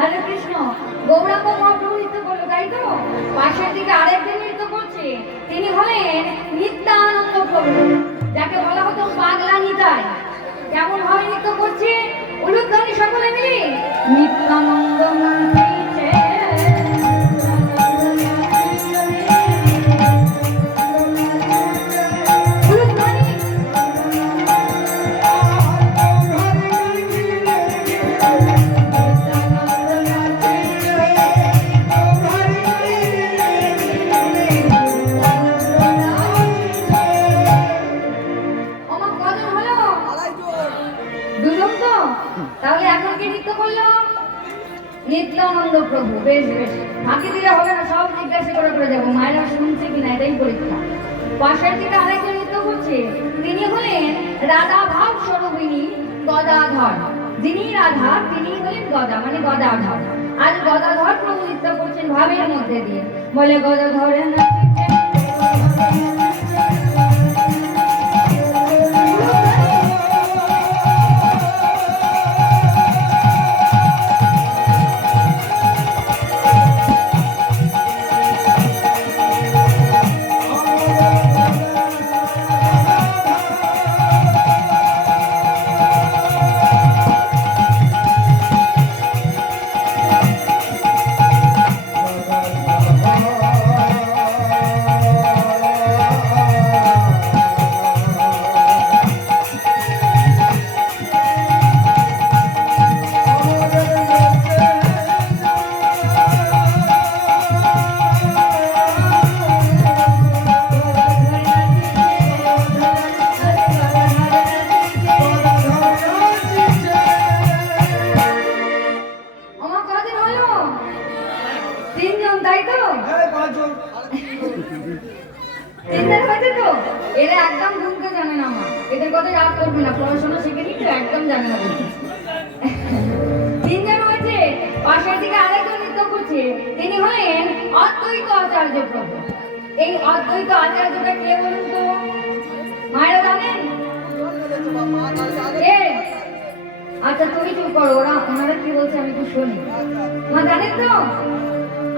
হরে কৃষ্ণ। গৌরাঙ্গ মহাপ্রভু নৃত্য করলো, তাই তো? পাশের দিকে আরেকজন নৃত্য করছে, তিনি হলেন নিত্যানন্দ প্রভু, যাকে বলা হতো পাগলা নিতাই। কেমন ভাবে নৃত্য করছে? উলুধ্বনি সকলে মিলে নিত্যানন্দ নাচিছে। তাহলে এখন কি নৃত্য করলো? নিত্যানন্দ প্রভু। বেশ বেশ, ফাঁকি দিলে হবে না, সব জিজ্ঞাসা করে যাবো মায়েরা শুনছে কিনা, এটাই পরীক্ষা। পাশের দিকে আরেকজন নৃত্য করছে, তিনি হলেন রাধা ভাব স্বরূপিণী গদাধর। যিনি রাধা তিনি হলেন গদা, মানে গদাধর। আজ গদাধর প্রভু নৃত্য করছেন ভাবের মধ্যে দিয়ে, বলে গদাধর এরা একদম ঘুমতে জানে না। আমার এদের কথা রাত করবে না, পড়াশোনা শিখে নিতে একদম জানে না। তিনজন হয়েছে, পাশের দিকে আরেকজন নৃত্য করছে, তিনি হলেন অদ্বৈত আচার্য প্রভু। এই অদ্বৈত আচার্যটা কে বলুন তো? মায়েরা জানেন? আচ্ছা তুমি চুপ করো, ওনারা কি বলছে আমি একটু শুনি। মা জানেন তো?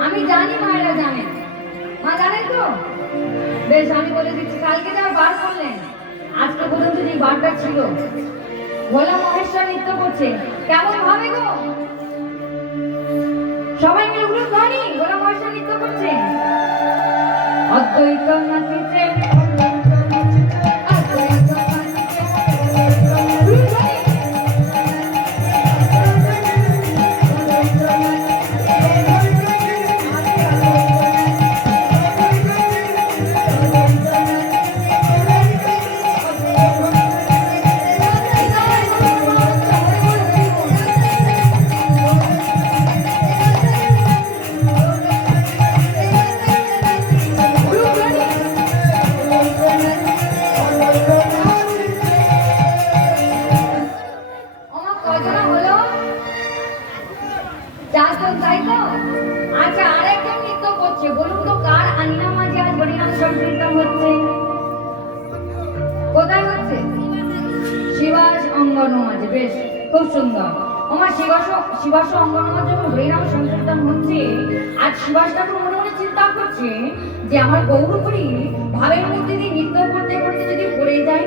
আমি জানি মায়েরা জানেন। মা জানেন তো? বেশ, আমি বলে দিচ্ছি। কালকে যা বার করলেন, আজকে পর্যন্ত যে বারটা ছিল, ভোলা মহেশ্বর নৃত্য করছে। কেমন ভাবে গো? সবাই মিলে উলুধ্বনি, ভোলা মহেশ্বর নৃত্য করছে। অদ্বৈত নাচিছে, বেশ খুব সুন্দর। আমার শিবাস অঙ্গনমার যখন হরিনাম সংকীর্তন হচ্ছে, আজ শিবাস ঠাকুর মনে মনে চিন্তা করছে যে আমার গৌরহরি ভাবের মধ্যে দিয়ে নৃত্য করতে করতে যদি পড়ে যায়,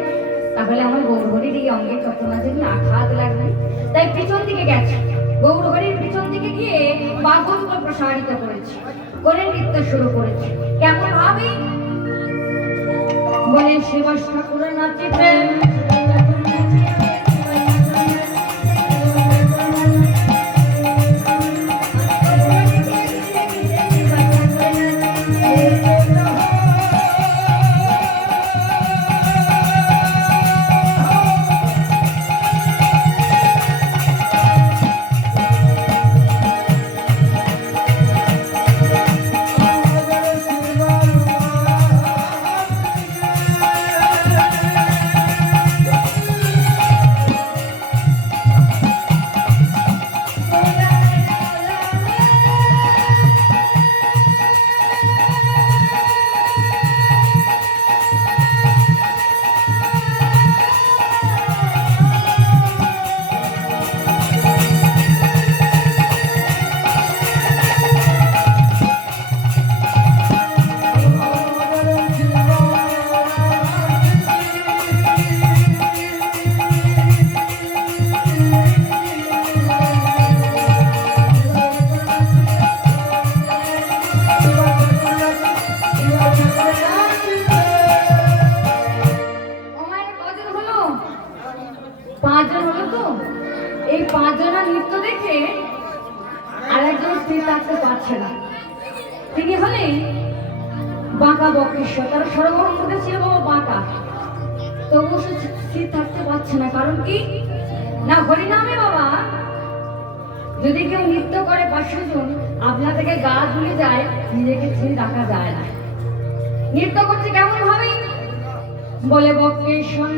তাহলে আমার গৌরহরির এই অঙ্গে চটনা যদি আঘাত লাগবে। তাই পিছন দিকে গেছে, গৌরহরির পিছন দিকে গিয়ে বাদ্যযন্ত্র প্রসারিত করেছে, করে নৃত্য শুরু করেছে। কেমন ভাবে? বলে শিবাস ঠাকুরের নাচিতে স্থির থাকতে পারছে না। তিনি হলেন বাঁকা বক্রেশ্বর। তার সর্বঙ্গতে ছিল বাবা বাঁকা, তবুও সে স্থির থাকতে পারছে না। কারণ কি না, হরিনামে বাবা যদি কেউ নৃত্য করে 500 জন আপনা থেকে গা ধুলে যায়, নিজেকে স্থির রাখা যায় না। নৃত্য করছে কেমন ভাবে বলে বক্রেশ্বর